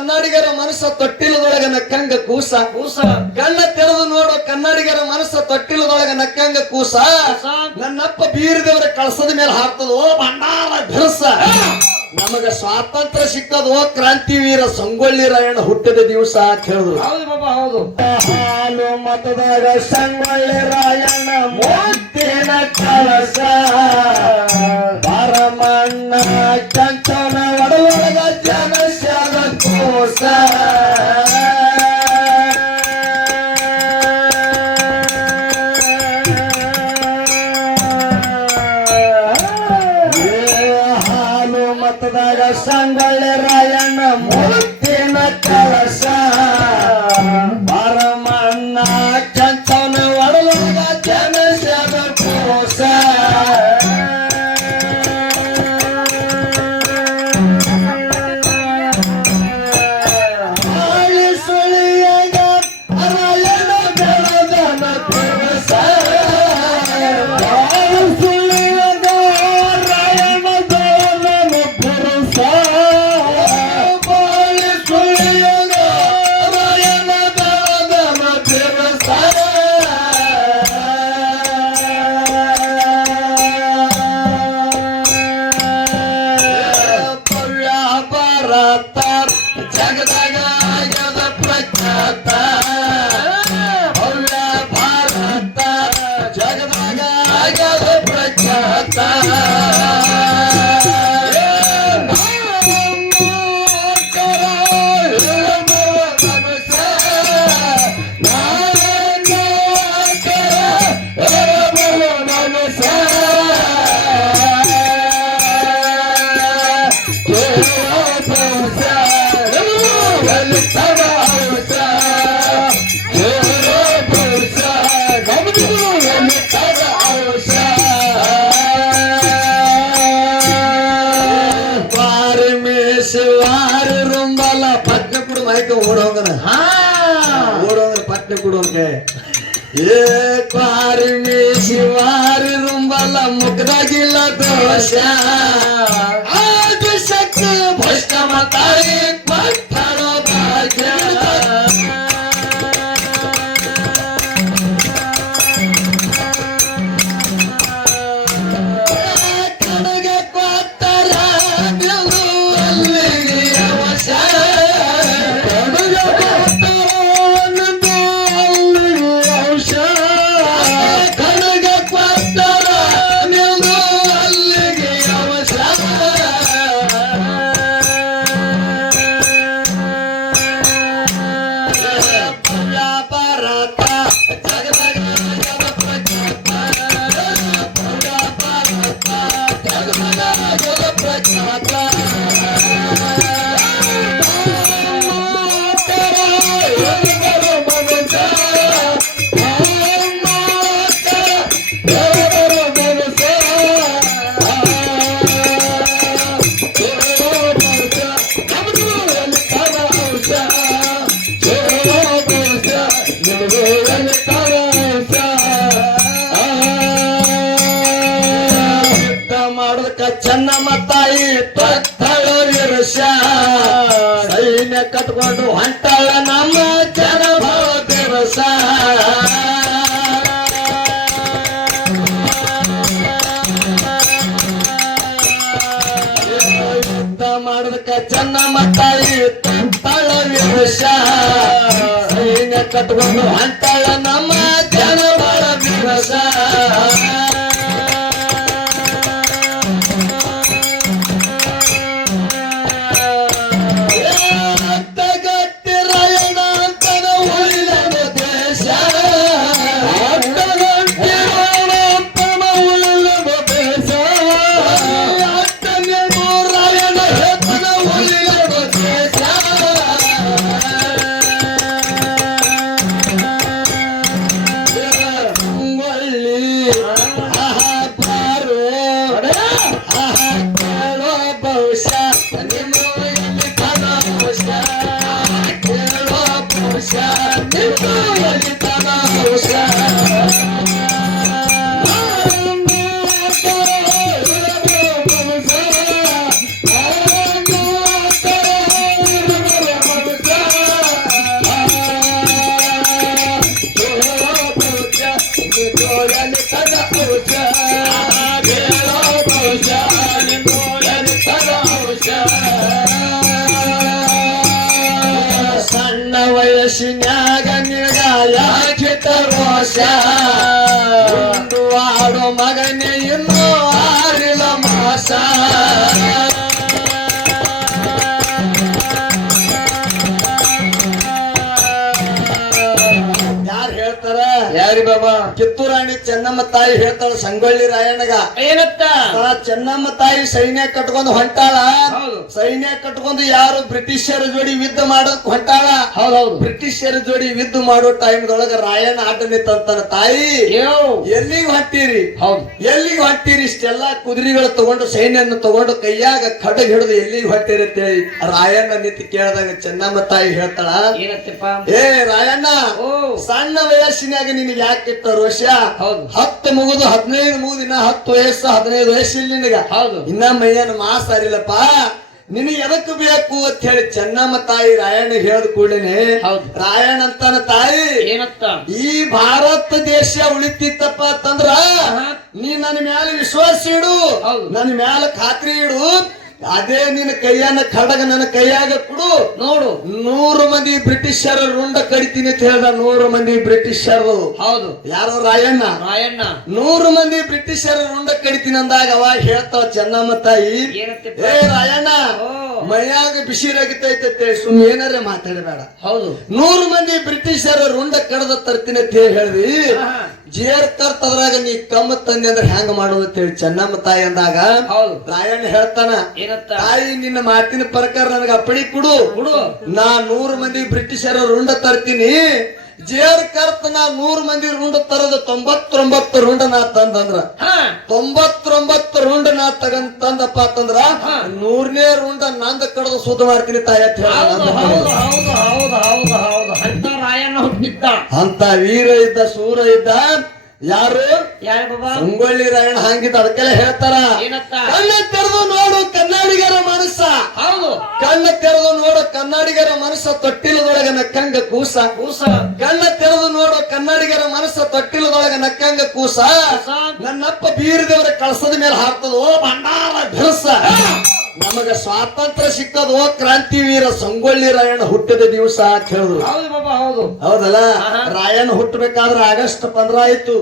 ಕನ್ನಡಿಗರ ಮನಸ್ಸ ತೊಟ್ಟಿಲದೊಳಗ ನಕ್ಕಂಗ ಕೂಸ ಕೂಸ ಕಣ್ಣ ತೆರೆದು ನೋಡು ಕನ್ನಡಿಗರ ಮನಸ್ಸ ತೊಟ್ಟಿಲದೊಳಗ ನಕ್ಕಂಗ ಕೂಸ ನನ್ನಪ್ಪ ಬೀರದೇವರ ಕಳಸದ ಮೇಲೆ ಹಾಕ್ತದ ಓ ಭಂಡಾರ ಬಿರುಸ ನಮಗ ಸ್ವಾತಂತ್ರ್ಯ ಸಿಕ್ಕದ ಓ ಕ್ರಾಂತಿವೀರ ಸಂಗೊಳ್ಳಿ ರಾಯಣ್ಣ ಹುಟ್ಟಿದ ದಿವಸ ಅಂತ ಹೇಳಿದ್ರು. ಹೌದು ಬಾಬಾ ಹೌದು. ಹಾಲು ಮತದಾಗ ಸಂಗೊಳ್ಳಿ ರಾಯಣ್ಣ ಮುತ್ತಿನ ಕಳಸ ಪರಮಣ್ಣ ಚಂಚನ ಒಡಲೊಳಗ ಜನಸ್ಯಾದ ಕೋಸ ಹಾಲು ಮತದಾಗ ಸಂಗೊಳ್ಳಿ ರಾಯಣ್ಣ ಮುತ್ತಿನ ಕಳಸ ಪರಮಣ್ಣ ಚಂಚನ ಒಡಲೊಳಗ ಜನಸ್ಯಾದ ಕೋಸ ಜಗದಾಗ ಆಗದ ಪ್ರಖ್ಯಾತ ಭವ್ಯ ಭಾರತ ಜಗದಾಗ ಆಗದ ಪ್ರಖ್ಯಾತ ಶಿವಾರಿ ರುಂಬಲ ಪಟ್ನ ಕುಡು ಮೈಕ ಓಡೋಗನ ಓಡೋಗ್ರ ಪಟ್ನ ಕುಡೋಕೆ ಏ ಕ್ವಾರಿ ಮೇ ಶಿವಾರಿ ರುಂಬಲ ಮುಖದಾಗಿಲ್ಲ ದೋಷ ಆದ ಶಕ್ತಿ ಭ್ರಷ್ಟ ಮಾತಾಡಿ ಮಾತಾಡೋ ಭಾಗ್ಯ ಚೆನ್ನಮ್ಮ ತಾಯಿ ತೊತ್ತಳ ವಿರುಷ ಸೈನ್ಯ ಕಟ್ಕೊಂಡು ಹೊಂಟಾಳ ನಮ್ಮ ಜನಭವ ದಿವಸ ಯುದ್ಧ ಮಾಡೋದಕ್ಕ ಚೆನ್ನಮ್ಮ ತಾಯಿ ತೊತ್ತಳ ವಿರುಷ ಸೈನ್ಯ ಕಟ್ಕೊಂಡು ಹೊಂಟಾಳ ನಮ್ಮ ಜನಭವ ದಿವಸ ರೋಷ ಒಂದು ಆಡೋ ಮಗನೇ ಇನ್ನೂ ಆರಿಲ್ಲ ಮಾಸ ಯಾರಿ ಬಾಬಾ ಕಿತ್ತೂರಾಣಿ ಚೆನ್ನಮ್ಮ ತಾಯಿ ಹೇಳ್ತಾಳ ಸಂಗೊಳ್ಳಿ ರಾಯಣ್ಣಗ ಏನತ್ತ ಚೆನ್ನಮ್ಮ ತಾಯಿ ಸೈನ್ಯ ಕಟ್ಕೊಂಡು ಹೊಂಟಾಳ ಸೈನ್ಯ ಕಟ್ಕೊಂಡು ಯಾರು ಬ್ರಿಟಿಷರ ಜೋಡಿ ಯುದ್ಧ ಮಾಡೋಕ್ ಹೊಂಟಾಳ ಹೌದೌದು ಬ್ರಿಟಿಷರ ಜೋಡಿ ಯುದ್ಧ ಮಾಡೋ ಟೈಮ್ದೊಳಗ ರಾಯಣ್ಣ ಆಟ ನಿಂತಾನ ತಾಯಿ ಎಲ್ಲಿಗೆ ಹೊಂಟೀರಿ ಹೌದು ಎಲ್ಲಿಗೆ ಹೊಂಟೀರಿ ಇಷ್ಟೆಲ್ಲಾ ಕುದುರೆಗಳು ತಗೊಂಡು ಸೈನ್ಯನ ತಗೊಂಡು ಕೈಯಾಗ ಖಡ್ಗ ಹಿಡಿದು ಎಲ್ಲಿಗೆ ಹೊಂಟೀರಿ ಅಂತ ಹೇಳಿ ರಾಯಣ್ಣ ನಿಂತು ಕೇಳಿದಾಗ ಚೆನ್ನಮ್ಮ ತಾಯಿ ಹೇಳ್ತಾಳ ಏ ರಾಯಣ್ಣ ಸಣ್ಣ ವಯಸ್ಸಿನಾಗ ನಿನಗೆ ಯಾಕಿತ್ತ ರೋಷ ಹೌದು 10 ಮುಗಿದು 15 ಮುಗಿದು ಇನ್ನ 10 ವಯಸ್ಸು 15 ವಯಸ್ಸಿಲ್ಲ ನಿನಗ ಹೌದು ಇನ್ನ ಮೈಯನ ಮಾಸ ಅರಿಲ್ಲಪ್ಪ ನಿನಗೆ ಎದಕ್ ಬೇಕು ಅಂತ ಹೇಳಿ ಚೆನ್ನಮ್ಮ ತಾಯಿ ರಾಯಣ್ಣ ಹೇಳಿದ ಕೂಡಲೇ ರಾಯಣ್ಣ ಅಂತಾನ ತಾಯಿ ಏನತ್ತ ಈ ಭಾರತ ದೇಶ ಉಳಿತಿತ್ತಪ್ಪ ಅಂತಂದ್ರ ನೀ ನನ್ನ ಮ್ಯಾಲ ವಿಶ್ವಾಸ ಇಡು ನನ್ನ ಮ್ಯಾಲ ಖಾತ್ರಿ ಇಡು ಅದೇ ನಿನ್ನ ಕೈಯನ್ನ ಖಡ್ಗ ನನ್ನ ಕೈಯಾಗ ಕೊಡು ನೋಡು 100 ಮಂದಿ ಬ್ರಿಟಿಷರ ರುಂಡ ಕಡಿತೀನಿ ಅಂತ ಹೇಳ್ದ 100 ಮಂದಿ ಬ್ರಿಟಿಷರು ಹೌದು ಯಾರು ರಾಯಣ್ಣ 100 ಮಂದಿ ಬ್ರಿಟಿಷರ ರುಂಡ ಕಡಿತೀನಿ ಅಂದಾಗ ಅವ ಹೇಳ್ತಾವ ಚೆನ್ನಮ್ಮ ತಾಯಿ ಏ ರಾಯಣ್ಣ ಮೈಯಾಗ ಬಿಸಿರಾಗಿತ್ತೈತೆ ಸುಮ್ ಏನಾರ ಮಾತಾಡಬೇಡ ಹೌದು 100 ಮಂದಿ ಬ್ರಿಟಿಷರ ರುಂಡ ಕಡ್ದ ತರ್ತೀನಿ ಅಂತ ಹೇಳ್ದಿ ಜೇರ್ ಕರ್ತದ್ರಾಗ ನೀ ಕಮ್ಮ ತಂದೆ ಅಂದ್ರೆ ಹೆಂಗ ಮಾಡೋದು ಅಂತ ಹೇಳಿ ಚೆನ್ನಮ್ಮ ತಾಯಿ ಅಂದಾಗ ರಾಯಣ್ಣ ಹೇಳ್ತಾನ ತಾಯಿ ನಿನ್ನ ಮಾತಿನ ಪ್ರಕಾರ ನನಗೆ ಅಪ್ಪಣೆ ಕೊಡು ನಾ 100 ಮಂದಿ ಬ್ರಿಟಿಷರ ರುಂಡ ತರ್ತೀನಿ ಜೇರ್ ಕರ್ತ ನಾ 100 ಮಂದಿ ರುಂಡ ತರದ 99 ರುಂಡ ನಾ ತಂದಂದ್ರ 99 ರುಂಡ ನಾ ತಂದಪ್ಪ ಅಂತಂದ್ರ 100ನೇ ರುಂಡ ನಂದ ಕಡದು ಸುದ್ದ ಮಾಡ್ತೀನಿ ತಾಯಿ ಅಂತ ಅಂತ ವೀರ ಇದ್ದ ಸೂರ ಇದ್ದ ಯಾರು ಸಂಗೊಳ್ಳಿ ರಾಯಣ್ಣ ಹಂಗಿದ್ದ ಅದಕ್ಕೆಲ್ಲ ಹೇಳ್ತಾರ ಕಣ್ಣ ತೆರೆದು ನೋಡು ಕನ್ನಡಿಗರ ಮನಸ್ಸ ಹೌದು ಕಣ್ಣ ತೆರೆದು ನೋಡು ಕನ್ನಡಿಗರ ಮನಸ್ಸ ತೊಟ್ಟಿಲದೊಳಗ ನಕ್ಕಂಗ ಕೂಸ ಕಣ್ಣ ತೆರೆದು ನೋಡು ಕನ್ನಡಿಗರ ಮನಸ್ಸ ತೊಟ್ಟಿಲದೊಳಗ ನಕ್ಕಂಗ ಕೂಸ ನನ್ನಪ್ಪ ಬೀರದೇವರ ಕಳಸದ ಮೇಲೆ ಹಾಕ್ತದೋ ಭಂಡಾರ ಭಿರಸ ನಮಗ ಸ್ವಾತಂತ್ರ್ಯ ಸಿಕ್ಕದು ಕ್ರಾಂತಿವೀರ ಸಂಗೊಳ್ಳಿ ರಾಯಣ್ಣ ಹುಟ್ಟಿದ ದಿವಸ ಅಂತ ಹೇಳಿದ್ರು ಹೌದಲ್ಲ ರಾಯಣ್ಣ ಹುಟ್ಟಬೇಕಾದ್ರೆ ಆಗಸ್ಟ್ 15 ಆಯ್ತು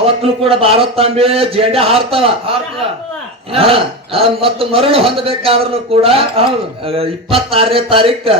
ಅವತ್ತು ಕೂಡ ಭಾರತಾಂಬೆ ಜೆಂಡೆ ಹಾರ್ತಾವ ಮತ್ತು ಮರಳು ಹೊಂದಬೇಕಾದ್ರೂ ಕೂಡ 26ನೇ ತಾರೀಕು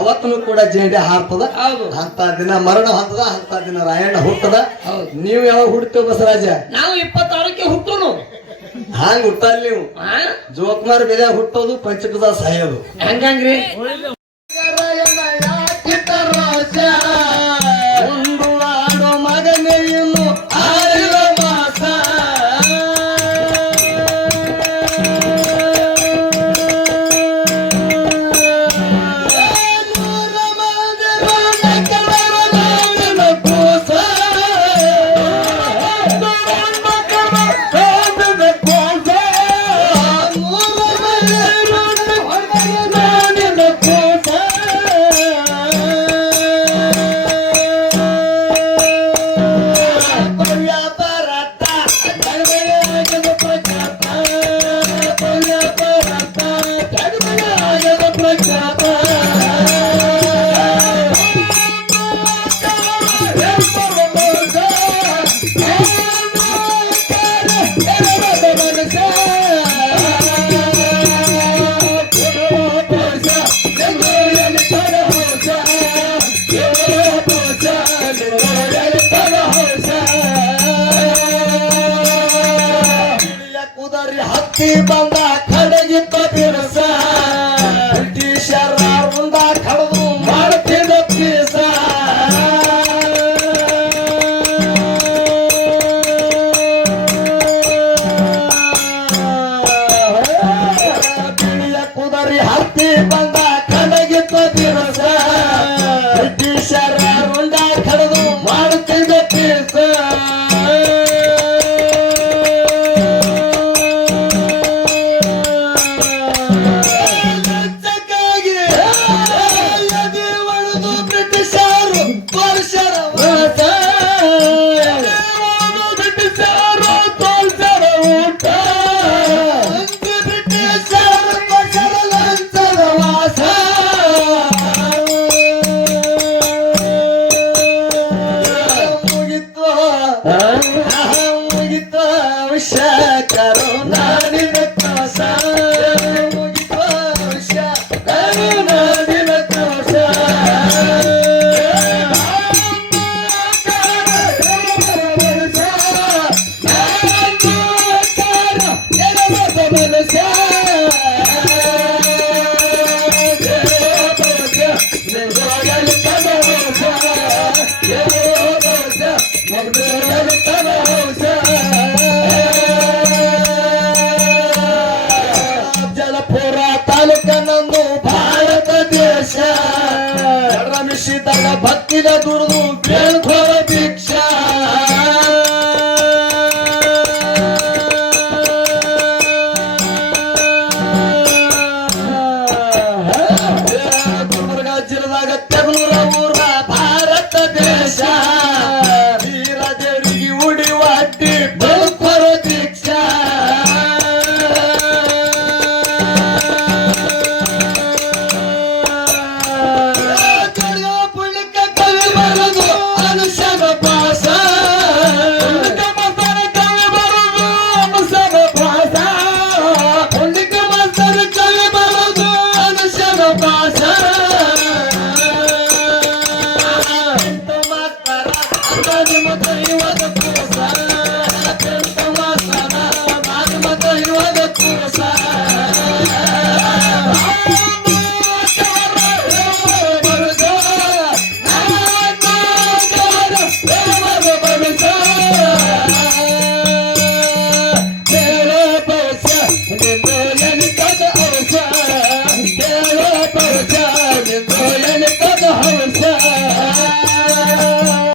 ಅವತ್ತು ಕೂಡ ಜೆಂಡೆ ಹಾರ್ತದ ಅಂತ ದಿನ ಮರಣ ಹೊಂದದ ಅಂತ ದಿನ ರಾಯಣ್ಣ ಹುಟ್ಟದ ನೀವು ಯಾವಾಗ ಹುಡ್ತೇವ ಬಸವರಾಜ ನಾವು 26ಕ್ಕೆ ಹುಟ್ಟೋನು ಹಂಗ ಹುಟ್ಟಲ್ ನೀವು ಜೋಕುಮಾರ್ ಬೆಲೆ ಹುಟ್ಟೋದು ಪಂಚಕದ ಸಾಯೋದು ಹಂಗಂಗ್ರಿ ಒಂದು ಆಡೋ ಮಗನೇ ಇನ್ನು ಆರಿಲ್ಲ ಮಾಸ ಬಂದ ಖಡಗಿತ್ತ ಬಿರುಸ ಬ್ರಿಟಿಷರ ರುಂಡ ಕಳೆದು ಮಾಡ್ತಿದ್ದ ಪೀಸ ಬಿಳಿಯ ಕುದರಿ ಹತ್ತಿ ಬಂದ ಖಡಗಿತ್ತ ಬಿರುಸ ಬ್ರಿಟಿಷರ ರುಂಡ ಕಳೆದು ಮಾಡ್ತಿದ್ದ ಪೀಸ ವಾಸ ಜಲಪುರ ತಾಲೂಕ ನಮ್ಮದು ಭಾರತ ದೇಶ ರಮಿಸಿದಾಗ ಭಕ್ತಿದ ದುರ್ದ